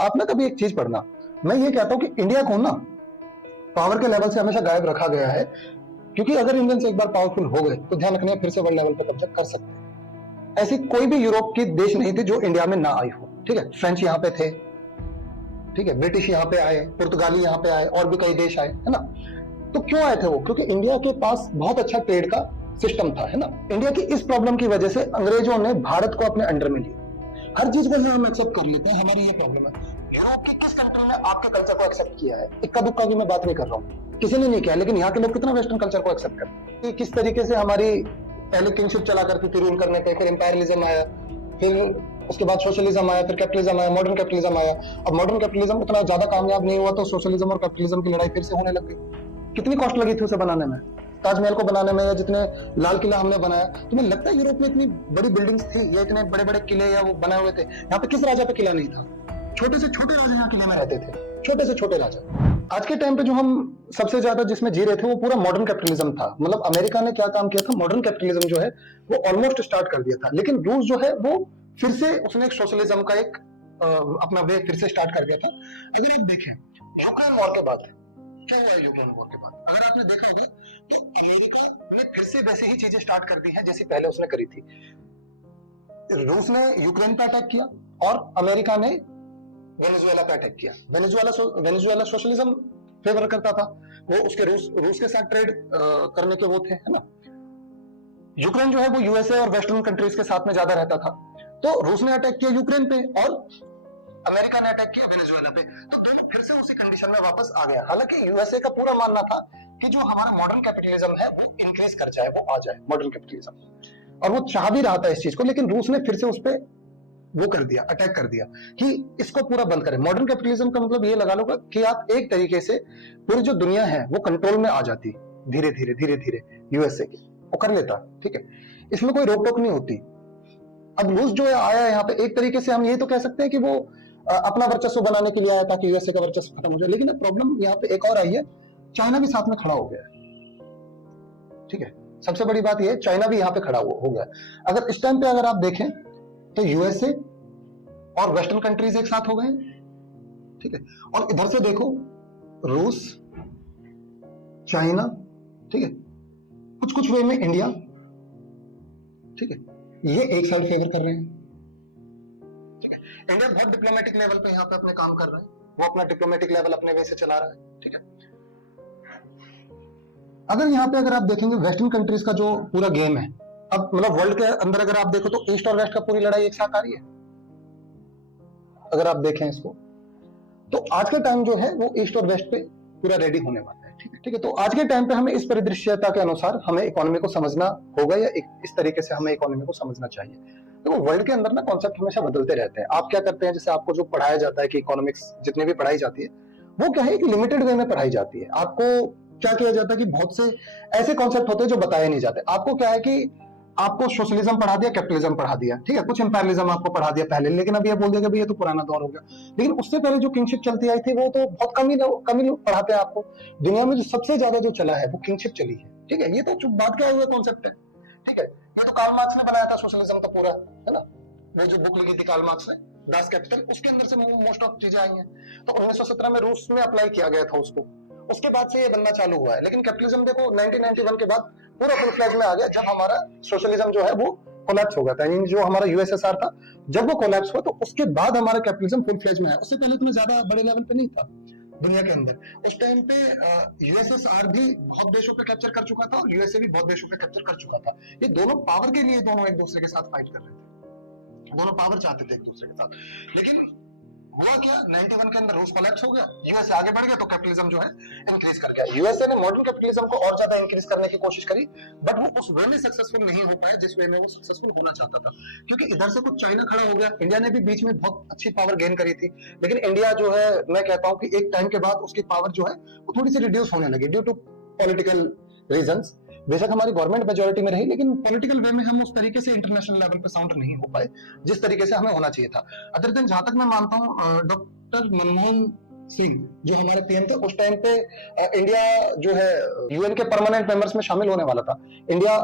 आप ना कभी एक चीज पढ़ना, मैं ये कहता हूँ कि इंडिया को ना पावर के लेवल से हमेशा गायब रखा गया है, क्योंकि अगर इंडियंस एक बार पावरफुल हो गए तो ध्यान रखना फिर से वर्ल्ड लेवल पर कब्जा कर सकते हैं। ऐसी कोई भी यूरोप की देश नहीं थी जो इंडिया में ना आई हो, ठीक है। फ्रेंच यहाँ पे थे, ठीक है, ब्रिटिश यहाँ पे आए, पुर्तगाली यहाँ पे आए, और भी कई देश आए, है ना। तो क्यों आए थे वो? क्योंकि इंडिया के पास बहुत अच्छा ट्रेड का सिस्टम था, है ना। इंडिया की इस प्रॉब्लम की वजह से अंग्रेजों ने भारत को अपने अंडर में लिया। हर चीज को हम एक्सेप्ट कर लेते हैं, हमारी ये प्रॉब्लम है। यूरोप की किस कंट्री ने आपके कल्चर को एक्सेप्ट किया है? इक्का दुक्का की मैं बात नहीं कर रहा हूँ, किसी ने नहीं किया, लेकिन यहाँ के लोग कितना वेस्टर्न कल्चर को एक्सेप्ट करते हैं। किस तरीके से हमारी पहले किंगशिप चला करती थी रूल करने पे, फिर इंपायरलिज्म आया, फिर उसके बाद सोशलिज्म आया, फिर कैपिटलिज्म आया, मॉडर्न कैपिटलिज्म आया। अब मॉडर्न कैपिटलिज्म इतना ज्यादा कामयाब नहीं हुआ तो सोशलिज्म और कैपिटलिज्म की लड़ाई फिर से होने लग गई। कितनी कॉस्ट लगी थी उसे बनाने में, ताजमहल को बनाने में, या जितने लाल किला हमने बनाया। तुम्हें लगता है यूरोप में इतनी बड़ी बिल्डिंग्स थी या इतने बड़े बड़े किले या वो बनाए हुए थे? यहाँ पे किस राजा पे किला नहीं था? छोटे से छोटे राजा यहाँ किले में रहते थे, छोटे से छोटे राजा। आज के टाइम पे जो हम सबसे ज्यादा जिसमें जी रहे थे वो पूरा मॉडर्न कैपिटलिज्म था। मतलब अमेरिका ने क्या काम किया था, मॉडर्न कैपिटलिज्म जो है वो ऑलमोस्ट स्टार्ट कर दिया था, लेकिन रूस जो है वो फिर से उसने एक सोशलिज्म का एक अपना वे फिर से स्टार्ट कर दिया था। अगर आप देखें यूक्रेन वॉर के बाद क्या हुआ है, यूक्रेन वॉर के बाद अगर आपने देखा होगा तो अमेरिका ने फिर से वैसे ही चीजें स्टार्ट कर दी है जैसी पहले उसने करी थी। रूस ने यूक्रेन पे अटैक किया और अमेरिका ने वेनेजुएला पे अटैक किया। वेनेजुएला सोशलिज्म फेवर करता था, वो उसके रूस के साथ ट्रेड करने के वो थे, है ना। यूक्रेन जो है वो यूएसए और वेस्टर्न कंट्रीज के साथ में ज्यादा रहता था। तो रूस ने अटैक किया यूक्रेन पे और अमेरिका ने अटैक किया वेनेजुएला पे, तो दोनों फिर से उसी कंडीशन में वापस आ गया। हालांकि यूएसए का पूरा मानना था कि जो हमारा मॉडर्न कैपिटलिज्म है वो इंक्रीज कर जाए, वो आ जाए मॉडर्न कैपिटलिज्म, और वो चाह भी रहा था इस चीज को, लेकिन रूस ने फिर से उस पर वो कर दिया, अटैक कर दिया कि इसको पूरा बंद करें। मॉडर्न कैपिटलिज्म का मतलब ये लगा लो कि आप एक तरीके से पूरी जो दुनिया है वो कंट्रोल में आ जाती धीरे धीरे धीरे धीरे, यूएसए की वो कर लेता, ठीक है, इसमें कोई रोक टोक नहीं होती। अब रूस जो आया है यहाँ पे, एक तरीके से हम ये तो कह सकते हैं कि वो अपना वर्चस्व बनाने के लिए आया ताकि यूएसए का वर्चस्व खत्म हो जाए। लेकिन प्रॉब्लम यहाँ पे एक और आई है, चाइना भी साथ में खड़ा हो गया, ठीक है। सबसे बड़ी बात यह, चाइना भी यहाँ पे खड़ा हो गया। अगर इस टाइम पे अगर आप देखें तो यूएसए और वेस्टर्न कंट्रीज एक साथ हो गए, ठीक है, और इधर से देखो रूस, चाइना, ठीक है, कुछ कुछ वे में इंडिया, ठीक है, ये एक साइड फेवर कर रहे हैं, ठीक है। इंडिया बहुत डिप्लोमेटिक लेवल पे यहाँ पे अपने काम कर रहा है, वो अपना डिप्लोमेटिक लेवल अपने वे से चला रहा है, ठीक है। अगर यहाँ पे अगर आप देखेंगे वेस्टर्न कंट्रीज का जो पूरा गेम है, अब मतलब वर्ल्ड के अंदर अगर आप देखो तो ईस्ट और वेस्ट का पूरी लड़ाई एक साथ आ रही है। अगर आप देखें इसको तो आज के टाइम जो है वो ईस्ट और वेस्ट पे पूरा रेडी होने वाला है, ठीक है, ठीक है। तो आज के टाइम पे हमें इस परिदृश्यता के अनुसार हमें इकोनॉमी को समझना होगा, या इस तरीके से हमें इकोनॉमी को समझना चाहिए। तो वर्ल्ड के अंदर ना कॉन्सेप्ट हमेशा बदलते रहते हैं। आप क्या करते हैं, जैसे आपको जो पढ़ाया जाता है कि इकोनॉमिक्स जितनी भी पढ़ाई जाती है वो क्या है कि लिमिटेड वे में पढ़ाई जाती है। आपको क्या किया जाता है कि बहुत से ऐसे कॉन्सेप्ट होते हैं जो बताए नहीं जाते। आपको क्या है कि आपको सोशलिज्म पढ़ा दिया, कैपिटलिज्म पढ़ा दिया, ठीक है, कुछ इंपीरियलिज्म आपको पढ़ा दिया पहले, लेकिन अब ये बोल दिया कि ये तो पुराना दौर हो गया। लेकिन उससे पहले जो किंगशिप चलती आई थी वो तो बहुत कम ही लोग पढ़ाते हैं आपको। दुनिया में जो सबसे ज्यादा जो चला है वो किंगशिप चली है, ठीक है। ये तो बात क्या हुआ कॉन्सेप्ट है, ठीक है। ये तो कार्ल मार्क्स ने बनाया था सोशलिज्म का पूरा, है ना। वो जो बुक लिखी थी कार्ल मार्क्स ने, दास कैपिटल, उसके अंदर से मोस्ट ऑफ चीजें आई हैं। तो 1917 में रूस में अप्लाई किया गया था उसको, उसके बाद से ये बनना चालू हुआ है। लेकिन कैपिटलिज्म देखो 1991 के बाद पूरा फुल फ्लैज में आ गया, जब हमारा सोशलिज्म जो है वो कोलैप्स हो गया था। जो हमारा यूएसएसआर था जब वो कोलैप्स हुआ तो उसके बाद हमारा कैपिटलिज्म फुल फ्लैज में आया। उससे पहले इतना ज्यादा बड़े लेवल पे नहीं था दुनिया के अंदर। उस टाइम पे यूएसएसआर भी बहुत देशों पे कैप्चर कर चुका था और यूएसए भी बहुत देशों पे कैप्चर कर चुका था। ये दोनों पावर के लिए दोनों एक दूसरे के साथ फाइट कर रहे थे, दोनों पावर चाहते थे एक दूसरे के साथ। लेकिन हुआ क्या, 91 के अंदर रूस कोलैप्स हो गया, यूएसए आगे बढ़ गया तो कैपिटलिज्म जो है इंक्रीज कर गया। यूएसए ने मॉडर्न कैपिटलिज्म को और ज्यादा इंक्रीज करने की कोशिश करी, बट वो उस वे में सक्सेसफुल नहीं हो पाया जिस वे में वो सक्सेसफुल होना चाहता था। क्योंकि इधर से कुछ चाइना खड़ा हो गया, इंडिया ने भी बीच में बहुत अच्छी पावर गेन करी थी, लेकिन इंडिया जो है मैं कहता हूं कि एक टाइम के बाद उसकी पावर जो है वो थोड़ी सी रिड्यूस होने लगी ड्यू टू पॉलिटिकल रीजंस। बेशक हमारी गवर्नमेंट मेजोरिटी में रही, लेकिन पॉलिटिकल वे में हम उस तरीके से इंटरनेशनल लेवल पे साउंड नहीं हो पाए जिस तरीके से हमें होना चाहिए था। अदर देन जहां तक मैं मानता हूँ डॉक्टर मनमोहन सिंह जो हमारे पीएम थे उस टाइम पे इंडिया जो है यूएन के परमानेंट मेंबर्स में शामिल होने वाला था, इंडिया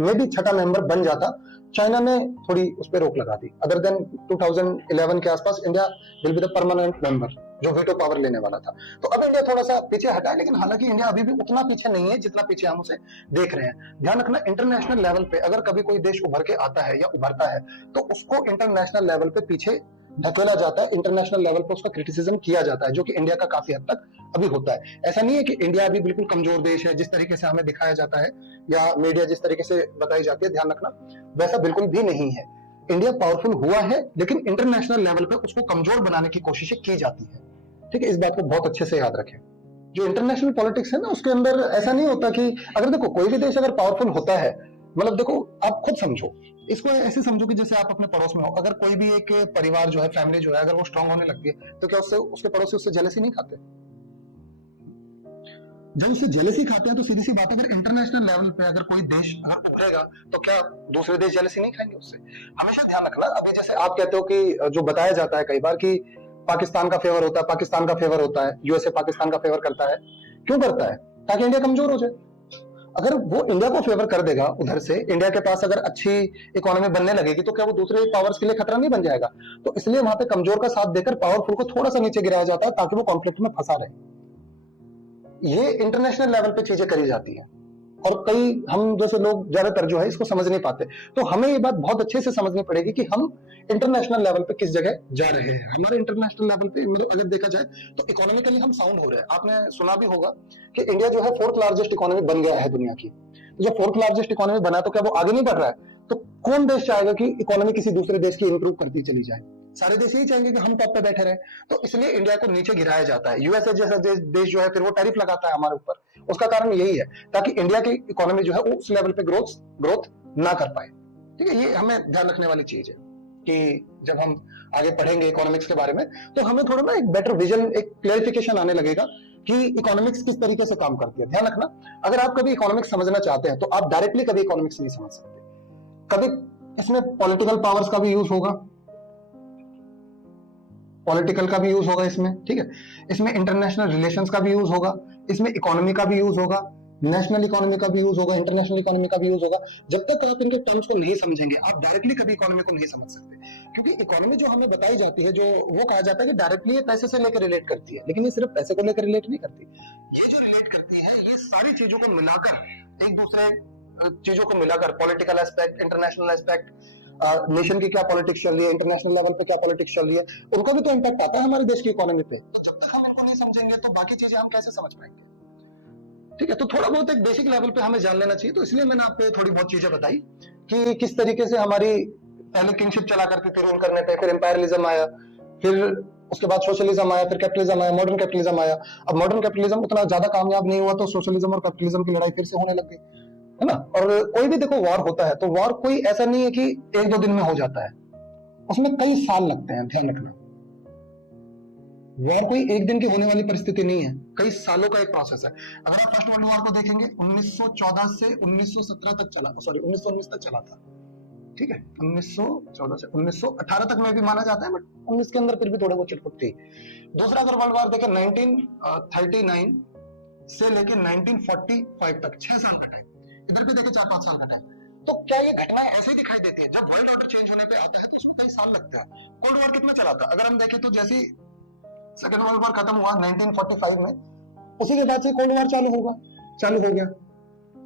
में भी छठा मेंबर बन जाता, चाइना ने थोड़ी उस पर रोक लगा दी। अदर देन 2011 के आसपास India will be the permanent member जो वीटो पावर लेने वाला था। तो अब इंडिया थोड़ा सा पीछे हटा है, लेकिन हालांकि इंडिया अभी भी उतना पीछे नहीं है जितना पीछे हम उसे देख रहे हैं। ध्यान रखना, इंटरनेशनल लेवल पे अगर कभी कोई देश उभर के आता है या उभरता है तो उसको इंटरनेशनल लेवल पे पीछे ढकेला जाता है, इंटरनेशनल लेवल पे उसका क्रिटिसिज्म किया जाता है, जो कि इंडिया का काफी हद तक अभी होता है। ऐसा नहीं है कि इंडिया अभी बिल्कुल कमजोर देश है जिस तरीके से हमें दिखाया जाता है या मीडिया जिस तरीके से बताई जाती है, ध्यान रखना वैसा बिल्कुल भी नहीं है। इंडिया पावरफुल हुआ है, लेकिन इंटरनेशनल लेवल पे उसको कमजोर बनाने की कोशिशें की जाती है। ठीक है, इस बात को बहुत अच्छे से याद रखें। जो इंटरनेशनल पॉलिटिक्स है ना, उसके अंदर ऐसा नहीं होता कि अगर देखो कोई भी देश अगर पावरफुल होता है, मतलब देखो आप खुद समझो, इसको ऐसे समझो कि जैसे आप अपने पड़ोस में हो, अगर कोई भी एक परिवार जो है, फैमिली जो है, अगर वो स्ट्रांग होने लगती है तो क्या उससे उसके पड़ोसी उससे जेलसी नहीं खाते? जब उससे जेलसी खाते हैं तो सीधी सी बात है, अगर इंटरनेशनल लेवल पे अगर कोई देश उभरेगा तो क्या दूसरे देश जेलसी नहीं खाएंगे उससे? हमेशा ध्यान रखना। अभी जैसे आप कहते हो कि जो बताया जाता है कई बार कि पाकिस्तान का फेवर होता है, पाकिस्तान का फेवर होता है, यूएसए पाकिस्तान का फेवर करता है, क्यों करता है? ताकि इंडिया कमजोर हो जाए। अगर वो इंडिया को फेवर कर देगा, उधर से इंडिया के पास अगर अच्छी इकोनॉमी बनने लगेगी तो क्या वो दूसरे पावर्स के लिए खतरा नहीं बन जाएगा? तो इसलिए वहां पे कमजोर का साथ देकर पावरफुल को थोड़ा सा नीचे गिराया जाता है ताकि वो कॉन्फ्लिक्ट में फंसा रहे। ये इंटरनेशनल लेवल पे चीजें करी जाती हैं और कई हम जैसे लोग ज्यादातर जो है इसको समझ नहीं पाते। तो हमें ये बात बहुत अच्छे से समझनी पड़ेगी कि हम इंटरनेशनल लेवल पे किस जगह जा रहे हैं। हमारे इंटरनेशनल लेवल पे मतलब अगर देखा जाए तो इकोनॉमिकली हम साउंड हो रहे हैं। आपने सुना भी होगा कि इंडिया जो है फोर्थ लार्जेस्ट इकोनॉमी बन गया है दुनिया की। तो जब फोर्थ लार्जेस्ट इकोनॉमी बना तो क्या वो आगे नहीं बढ़ रहा है? तो कौन देश चाहेगा कि इकोनॉमी किसी दूसरे देश की इंप्रूव करती चली जाए? सारे देश यही चाहेंगे कि हम टॉप पे बैठे रहे। तो इसलिए इंडिया को नीचे गिराया जाता है। यूएसए जैसा देश जो है फिर वो टैरिफ लगाता है हमारे ऊपर। उसका कारण यही है ताकि इंडिया की इकोनॉमी जो है वो उस लेवल पे ग्रोथ ना कर पाए। ठीक है, ये हमें ध्यान रखने वाली चीज है कि जब हम आगे पढ़ेंगे इकोनॉमिक्स के बारे में तो हमें थोड़ा ना एक बेटर विजन, एक क्लैरिफिकेशन आने लगेगा कि इकोनॉमिक्स किस तरीके से काम करती है। ध्यान रखना, अगर आप कभी इकोनॉमिक्स समझना चाहते हैं तो आप डायरेक्टली कभी इकोनॉमिक्स नहीं समझ सकते। कभी इसमें पॉलिटिकल पावर्स का भी यूज होगा, पॉलिटिकल का भी यूज होगा इसमें, ठीक है, इसमें इंटरनेशनल रिलेशंस का भी यूज होगा, इसमें इकोनॉमी का भी यूज होगा, नेशनल इकोनॉमी का भी यूज होगा, इंटरनेशनल इकोनॉमी का भी यूज होगा। जब तक आप इनके टर्म्स को नहीं समझेंगे आप डायरेक्टली कभी इकोनॉमी को नहीं समझ सकते। क्योंकि इकोनॉमी जो हमें बताई जाती है, जो वो कहा जाता है कि डायरेक्टली पैसे से लेकर रिलेट करती है, लेकिन ये सिर्फ पैसे को लेकर रिलेट नहीं करती। ये जो रिलेट करती है ये सारी चीजों को मिलाकर, एक दूसरे चीजों को मिलाकर, political aspect, international aspect, nation की क्या पॉलिटिक्स चल रही है, इंटरनेशनल लेवल पे क्या पॉलिटिक्स चल रही है, उनका भी तो इम्पैक्ट आता है हमारे देश की इकोनॉमी पे। तो जब तक हम इनको नहीं समझेंगे तो बाकी चीजें हम कैसे समझ पाएंगे? ठीक है, तो थोड़ा बहुत एक बेसिक लेवल पे हमें जान लेना चाहिए। तो इसलिए मैंने आपको थोड़ी बहुत चीजें बताई कि किस तरीके से हमारी पहले किंगशिप चला करती थी रूल करने पे, फिर एम्पायरलिज्म आया, फिर उसके बाद सोशलिज्म आया, फिर कैपिटलिज्म आया, मॉडर्न कैपिटलिज्म आया। अब मॉडर्न कैपिटलिज्म उतना ज्यादा कामयाब नहीं हुआ तो सोशलिज्म और कैपिटलिज्म की लड़ाई फिर से होने लग गई, है ना। और कोई भी देखो वॉर होता है तो वॉर कोई ऐसा नहीं है कि एक दो दिन में हो जाता है, उसमें कई साल लगते हैं। ध्यान रखना, वॉर कोई एक दिन की होने वाली परिस्थिति नहीं है, कई सालों का एक प्रोसेस है। अगर आप फर्स्ट वर्ल्ड वॉर को देखेंगे 1914 से 1917 तक चला, सॉरी 1919 तक चला था, ठीक है, 1914 से 1918 तक में भी माना जाता है, बट 19 के अंदर फिर भी थोड़ा बहुत चिटपुट थी। दूसरा अगर वर्ल्ड वॉर देखें 1939 से लेकर 1945 तक 6 साल का टाइम, इधर भी देखें 4-5 साल का टाइम। तो क्या ये घटनाएं ऐसे ही दिखाई देती है? जब वर्ल्ड ऑर्डर चेंज होने पे आता है तो उसमें कई साल लगते हैं। कोल्ड वॉर कितना चला था? अगर हम देखें तो जैसे सेकेंड वर्ल्ड वॉर खत्म हुआ 1945 में, उसी के बाद से कोल्ड वॉर चालू हो गया।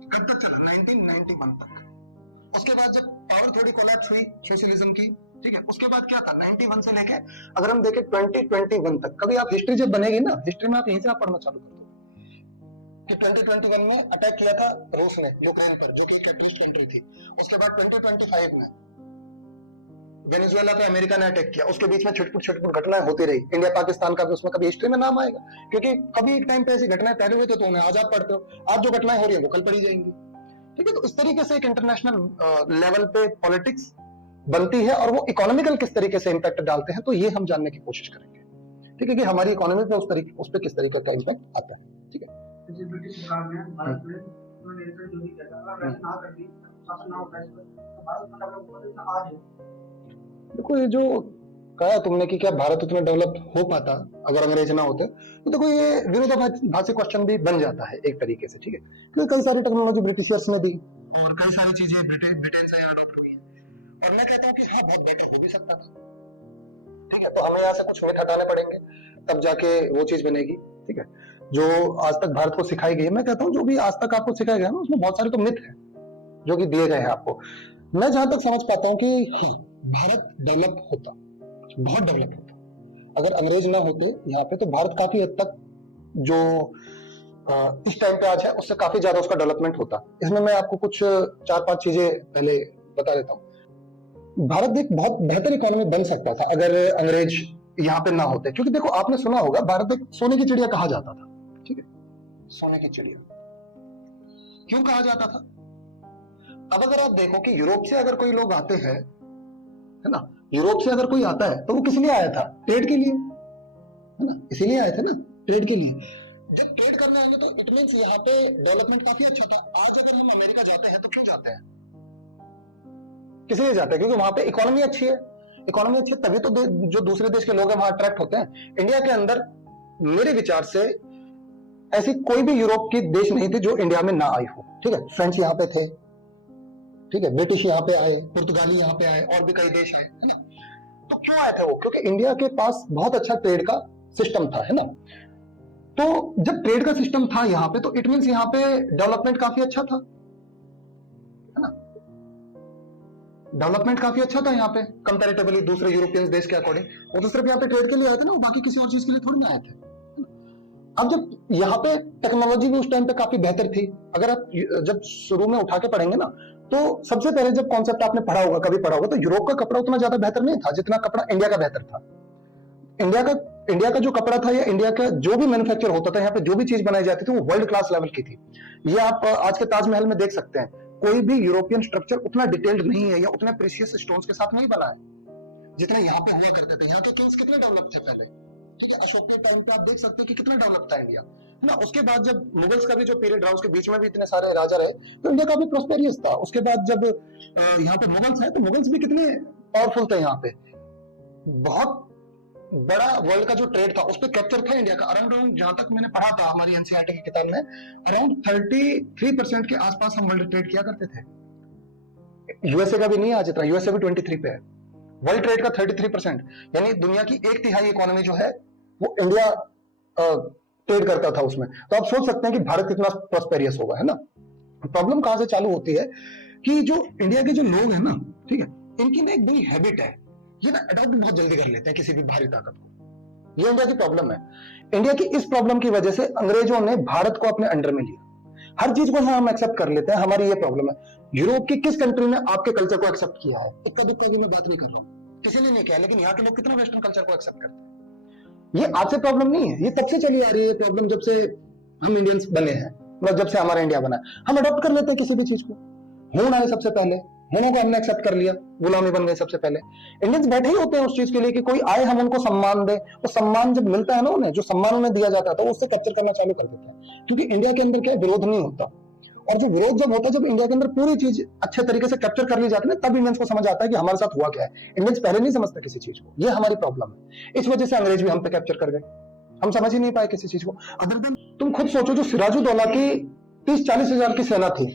कब तक चला? 1991 तक। उसके बाद जब पावर थोड़ी कोलैप्स हुई सोशलिज्म की, ठीक है, उसके बाद क्या था 91 से लेके अगर हम देखें 2021 तक। कभी आप हिस्ट्री जब बनेगी ना, हिस्ट्री में आप यहीं से आप पढ़ना चालू कर दो कि 2021 में अटैक किया था रूस ने यूक्रेन पर, जो कि कैपिटलिस्ट कंट्री थी। उसके बाद 2025 में वेनेजुएला पे अमेरिका ने अटैक किया। उसके बीच में छिटपुट घटनाएं होती रही। इंडिया पाकिस्तान का भी उसमें कभी हिस्ट्री में नाम आएगा, क्योंकि कभी एक टाइम पे ऐसी घटनाएं पहले हुए थे तो उन्हें आज आप पढ़ते हो, आज जो घटनाएं हो रही है वो कल पढ़ी जाएंगी। ठीक है, तो इस तरीके से एक इंटरनेशनल लेवल पे पॉलिटिक्स बनती है और वो इकोनॉमिकल किस तरीके से इंपैक्ट डालते हैं, तो ये हम जानने की कोशिश करेंगे। ठीक है, कि हमारी इकोनॉमी पे उस पर किस तरीके का इंपैक्ट आता है। ठीक है, ब्रिटिश सरकार ने भारत में उन्होंने जो भी किया था, अगर वैसे ना करती, शासन ना होता इस पर, तो भारत का डेवलपमेंट इतना आज है। देखो ये जो कहा तुमने कि क्या भारत उतना डेवलप हो पाता अगर अंग्रेज ना होते, तो देखो ये विरोधाभासी क्वेश्चन भी बन जाता है एक तरीके से, ठीक है, क्योंकि कई सारी टेक्नोलॉजी ब्रिटिशर्स ने दी और कई सारी चीजें ब्रिटेन से अडॉप्ट हुई, और मैं कहता हूँ कि हाँ बहुत बेटर हो भी सकता था, ठीक है, तो हमें यहाँ से कुछ मिथ हटाने पड़ेंगे तब जाके वो चीज बनेगी, ठीक है, जो आज तक भारत को सिखाई गई है। मैं कहता हूँ जो भी आज तक आपको सिखाया गया ना उसमें बहुत सारे तो मिथ है जो कि दिए गए हैं आपको। मैं जहां तक समझ पाता हूँ कि हाँ, भारत डेवलप होता, बहुत डेवलप होता अगर अंग्रेज ना होते यहाँ पे, तो भारत काफी हद तक जो इस टाइम पे आज है उससे काफी ज्यादा उसका डेवलपमेंट होता। इसमें मैं आपको कुछ 4-5 चीजें पहले बता देता हूँ। भारत एक बहुत बेहतर इकोनॉमी बन सकता था अगर अंग्रेज यहाँ पे ना होते, क्योंकि देखो आपने सुना होगा भारत एक सोने की चिड़िया कहा जाता था, ठीक है, सोने की चिड़िया क्यों कहा जाता था? अब अगर आप देखो कि यूरोप से अगर कोई लोग आते हैं, है ना, यूरोप से अगर कोई आता है तो वो किस लिए आया था? ट्रेड के लिए, है ना, इसीलिए आए थे ना, ट्रेड के लिए। जब ट्रेड करने आएंगे तो इट मींस यहाँ पे डेवलपमेंट काफी अच्छा था। आज अगर हम अमेरिका जाते हैं तो क्यों जाते हैं? किस लिए जाते हैं? क्योंकि वहां पे इकोनॉमी अच्छी है। इकोनॉमी अच्छी है तभी तो जो दूसरे देश के लोग हैं वहां अट्रैक्ट होते हैं। इंडिया के अंदर मेरे विचार से ऐसी कोई भी यूरोप की देश नहीं थी जो इंडिया में ना आई हो, ठीक है, फ्रेंच यहाँ पे थे, ठीक है, ब्रिटिश यहाँ पे आए, पुर्तगाली यहाँ पे आए, और भी कई देश है ना, तो क्यों आए थे वो? क्योंकि इंडिया के पास बहुत अच्छा ट्रेड का सिस्टम था, है ना, तो जब ट्रेड का सिस्टम था यहाँ पे तो इट मींस यहाँ पे डेवलपमेंट काफी अच्छा था, है ना, डेवलपमेंट काफी अच्छा था यहाँ पे कंपैरेटिवली दूसरे यूरोपियन देश के अकॉर्डिंग। वो तो सिर्फ यहाँ पे ट्रेड के लिए आए थे ना, वो बाकी किसी और चीज के लिए थोड़ी ना आए थे। अब जब यहाँ पे टेक्नोलॉजी भी उस टाइम पे काफी बेहतर थी, अगर आप जब शुरू में उठा के पढ़ेंगे ना, तो सबसे पहले जब कॉन्सेप्ट आपने पढ़ा होगा, कभी पढ़ा होगा, तो यूरोप का कपड़ा उतना ज्यादा बेहतर नहीं था जितना कपड़ा इंडिया का बेहतर था। इंडिया का जो कपड़ा था या इंडिया का जो भी मैन्युफैक्चर होता था, यहाँ पे जो भी चीज बनाई जाती थी वो वर्ल्ड क्लास लेवल की थी। ये आप आज के ताजमहल में देख सकते हैं, कोई भी यूरोपियन स्ट्रक्चर उतना डिटेल्ड नहीं है या उतने प्रीशियस स्टोन्स के साथ नहीं बना है जितने यहाँ पे हुआ करते थे। यहाँ के किंग्स कितने डेवलप थे पहले, ठीक है, अशोक के टाइम पे आप देख सकते हैं कि कितना डेवलप था इंडिया, है ना। उसके बाद जब मुगल्स का भी जो पीरियड रहा उसके बीच में भी इतने सारे राजा रहे, तो इंडिया काफी प्रोस्पेरियस था। उसके बाद जब यहाँ पे मुगल्स है तो मुगल्स भी कितने पावरफुल थे, यहाँ पे बहुत बड़ा वर्ल्ड का जो ट्रेड था उस पर कैप्चर था इंडिया का। अराउंड जहां तक मैंने पढ़ा था हमारी एनसीईआरटी की किताब में, अराउंड 33% के आसपास हम वर्ल्ड ट्रेड किया करते थे। यूएसए का भी नहीं आज इतना, यूएसए भी 23 पे है, वर्ल्ड ट्रेड का 33%, यानी दुनिया की 1/3 इकोनॉमी जो है वो इंडिया ट्रेड करता था उसमें। तो आप सोच सकते हैं कि भारत कितना प्रोस्पेरियस होगा, है ना। प्रॉब्लम कहां से चालू होती है कि जो इंडिया के जो लोग हैं ना, ठीक है, इनकी ना एक बड़ी हैबिट है, ये ना अडॉप्ट बहुत जल्दी कर लेते हैं किसी भी बाहरी ताकत को। ये इंडिया की प्रॉब्लम है। इंडिया की इस प्रॉब्लम की वजह से अंग्रेजों ने भारत को अपने अंडर में लिया, हर चीज को हम एक्सेप्ट कर लेते हैं, हमारी ये प्रॉब्लम है। यूरोप की किस कंट्री ने आपके कल्चर को एक्सेप्ट किया है? इक्का दुक्का की मैं बात नहीं कर रहा हूँ, किसी ने नहीं किया, लेकिन यहाँ के लोग कितना वेस्टर्न कल्चर को एक्सेप्ट करते हैं। ये आज से प्रॉब्लम नहीं है, ये तब से चली आ रही है प्रॉब्लम, जब से हम इंडियंस बने हैं, मतलब जब से हमारा इंडिया बना है। हम अडॉप्ट कर लेते हैं किसी भी चीज को। हूण आए सबसे पहले, हूणों को हमने एक्सेप्ट कर लिया, गुलामी बन गए सबसे पहले। इंडियंस बैठे ही होते हैं उस चीज के लिए कि कोई आए हम उनको सम्मान दे। वो सम्मान जब मिलता है ना उन्हें, जो सम्मान उन्हें दिया जाता है तो उससे कैप्चर करना चालू कर देते हैं, क्योंकि इंडिया के अंदर क्या विरोध नहीं होता। और जो विरोध जब होता है, जब इंडिया के अंदर पूरी चीज अच्छे तरीके से कैप्चर कर ली जाती है ना, तब इंडियंस को समझ आता है कि हमारे साथ हुआ क्या है। इंडियंस पहले नहीं समझते किसी चीज को, ये हमारी प्रॉब्लम है। इस वजह से अंग्रेज भी हम पे कैप्चर कर गए, हम समझ ही नहीं पाए किसी चीज को। अदर देन तुम खुद सोचो, जो सिराजुद्दौला की 30-40 हजार की सेना थी,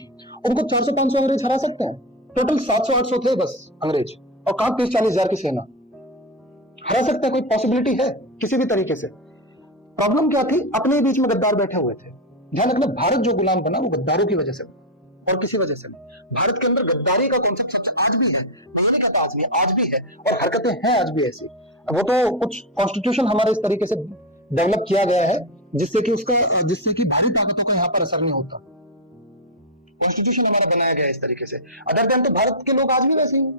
उनको 400-500 अंग्रेज हरा सकते हैं? टोटल 700-800 थे बस अंग्रेज, और कहां 30-40 हजार की सेना हरा सकता है? कोई पॉसिबिलिटी है किसी भी तरीके से? प्रॉब्लम क्या थी? अपने बीच में गद्दार बैठे हुए थे। ध्यान रखना, भारत जो गुलाम बना वो गद्दारों की वजह से और किसी वजह से नहीं। भारत के अंदर गद्दारी का कॉन्सेप्ट सबसे आज भी है, मैं नहीं कहता आज नहीं, आज भी है, और हरकतें हैं आज भी ऐसी। वो तो कुछ कॉन्स्टिट्यूशन हमारे इस तरीके से डेवलप किया गया है जिससे कि भारी ताकतों का यहाँ पर असर नहीं होता। कॉन्स्टिट्यूशन हमारा बनाया गया है इस तरीके से। अदर देन तो भारत के लोग आज भी वैसे ही हैं।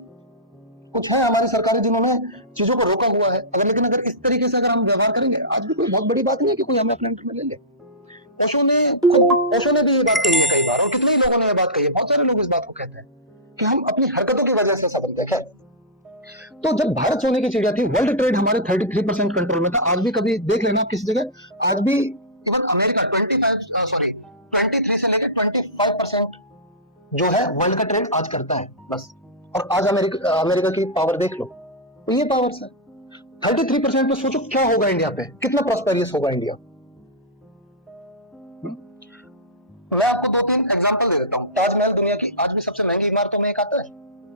कुछ है हमारी सरकारें जिन्होंने चीजों को रोका हुआ है, लेकिन अगर इस तरीके से अगर हम व्यवहार करेंगे, आज भी कोई बहुत बड़ी बात नहीं है कि कोई हमें अपने अंडर में ले ले। ओशो ने भी ये बात कही है कई बार, और कितने ही लोगों ने ये बात कही है, बहुत सारे लोग इस बात को कहते हैं कि हम अपनी हरकतों की वजह से सब बनते हैं। तो जब भारत सोने की चिड़िया थी, वर्ल्ड ट्रेड हमारे 33% कंट्रोल में था। आज भी कभी देख लेना आप किसी जगह, आज भी इवन अमेरिका 23 से लेकर 25% जो है वर्ल्ड का ट्रेड आज करता है बस। और आज अमेरिका की पावर देख लो, तो ये पावर्स है। 33% पे सोचो क्या होगा इंडिया पे, कितना प्रॉस्पेरियस होगा इंडिया। मैं आपको 2-3 एग्जांपल दे देता हूँ। ताजमहल दुनिया की आज भी सबसे महंगी इमारतों में एक आता है,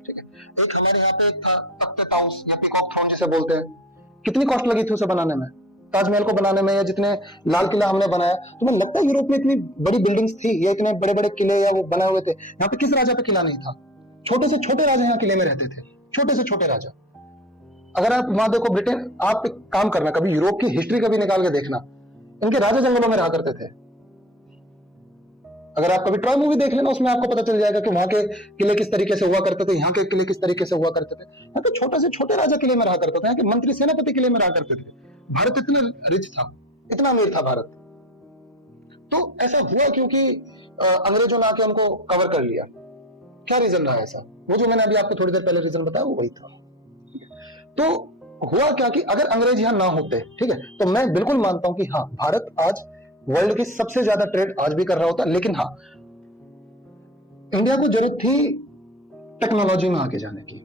ठीक है। एक हमारे यहाँ पे था तख्त ताउस या पीकॉक थ्रोन जिसे बोलते हैं, कितनी कॉस्ट लगी थी उसे बनाने में, ताजमहल को बनाने में, या जितने लाल किला हमने बनाया। तो मुझे लगता है यूरोप में इतनी बड़ी बिल्डिंग्स थी या इतने बड़े बड़े किले या वो बने हुए थे, यहाँ पे किस राजा पे किला नहीं था? छोटे से छोटे राजा यहाँ किले में रहते थे, छोटे से छोटे राजा। अगर आप वहां देखो ब्रिटेन, आप एक काम करना, कभी यूरोप की हिस्ट्री कभी निकाल के देखना, इनके राजा जंगलों में रहा करते थे। अगर आप कभी ट्रॉय मूवी देख लेना, उसमें आपको पता चल जाएगा कि वहां के किले किस तरीके से हुआ करते थे, यहाँ के किले किस तरीके से हुआ करते थे। यहाँ पे छोटे से छोटे राजा किले में रहा करते थे, यहाँ के मंत्री सेनापति किले में रहा करते थे। भारत इतना रिच था, इतना अमीर था भारत। तो ऐसा हुआ क्योंकि अंग्रेजों ने आके उनको कवर कर लिया। क्या रीजन रहा ऐसा? वो जो मैंने अभी आपको थोड़ी देर पहले रीजन बताया वो वही था। तो हुआ क्या कि अगर अंग्रेज यहाँ ना होते, ठीक है, तो मैं बिल्कुल मानता हूं कि हाँ, भारत आज वर्ल्ड की सबसे ज्यादा ट्रेड आज भी कर रहा होता। लेकिन हाँ, इंडिया को जरूरत थी टेक्नोलॉजी में आगे जाने की।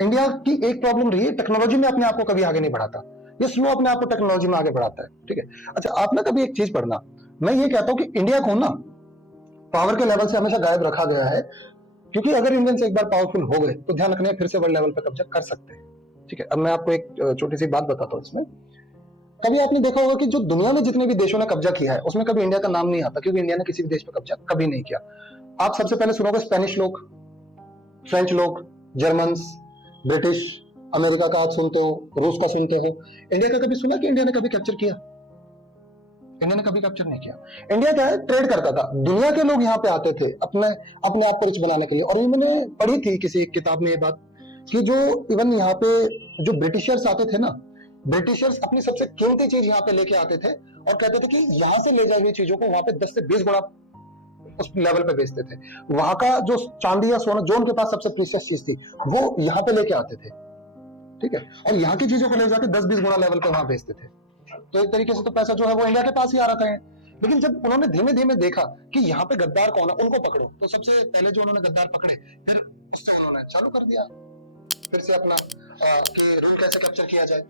इंडिया की एक प्रॉब्लम रही है, टेक्नोलॉजी में अपने आप को कभी आगे नहीं बढ़ाता, ये स्लो अपने आप को टेक्नोलॉजी में आगे बढ़ाता है, ठीक है। अच्छा, आप ना कभी एक चीज पढ़ना, मैं ये कहता हूं कि इंडिया को ना पावर के लेवल से हमेशा गायब रखा गया है, क्योंकि अगर इंडियंस एक बार पावरफुल हो गए तो ध्यान रखना, फिर से वर्ल्ड लेवल पर कब्जा कर सकते हैं, ठीक है। अब मैं आपको एक छोटी सी बात बताता हूँ इसमें। कभी आपने देखा होगा कि जो दुनिया में जितने भी देशों ने कब्जा किया है उसमें कभी इंडिया का नाम नहीं आता, क्योंकि इंडिया ने किसी भी देश पर कब्जा कभी नहीं किया। आप सबसे पहले सुनोगे स्पेनिश लोग, फ्रेंच लोग, जर्मन्स, ब्रिटिश, अमेरिका का आप सुनते हो, रूस का सुनते हो। इंडिया का कभी सुना कि इंडिया ने कभी कैप्चर किया? इंडिया ने कभी कैप्चर नहीं किया। इंडिया क्या है, ट्रेड करता था। दुनिया के लोग यहाँ पे आते थे अपने अपने आप को रिच बनाने के लिए। और ये मैंने पढ़ी थी किसी एक किताब में ये बात, कि जो इवन यहाँ पे जो ब्रिटिशर्स आते थे ना, ब्रिटिशर्स अपनी सबसे कीमती चीज यहाँ पे लेके आते थे और कहते थे कि यहाँ से ले जाई हुई चीजों को वहां पे 10 से 20 गुना उस लेवल पे बेचते थे। वहां का जो चांदी या सोना जो उनके पास सबसे प्रीशियस चीज थी वो यहाँ पे लेके आते थे, ठीक है, और यहाँ की चीजों को ले जाके 10-20 गुना लेवल पे वहां बेचते थे। तो एक तरीके से तो पैसा जो है वो इंडिया के पास ही आ रहा था। लेकिन जब उन्होंने धीमे धीमे देखा कि यहाँ पे गद्दार कौन है, उनको पकड़ो, तो सबसे पहले जो उन्होंने गद्दार पकड़े, फिर उससे उन्होंने चालू कर दिया फिर से अपना कि रूल कैसे कैप्चर किया जाए।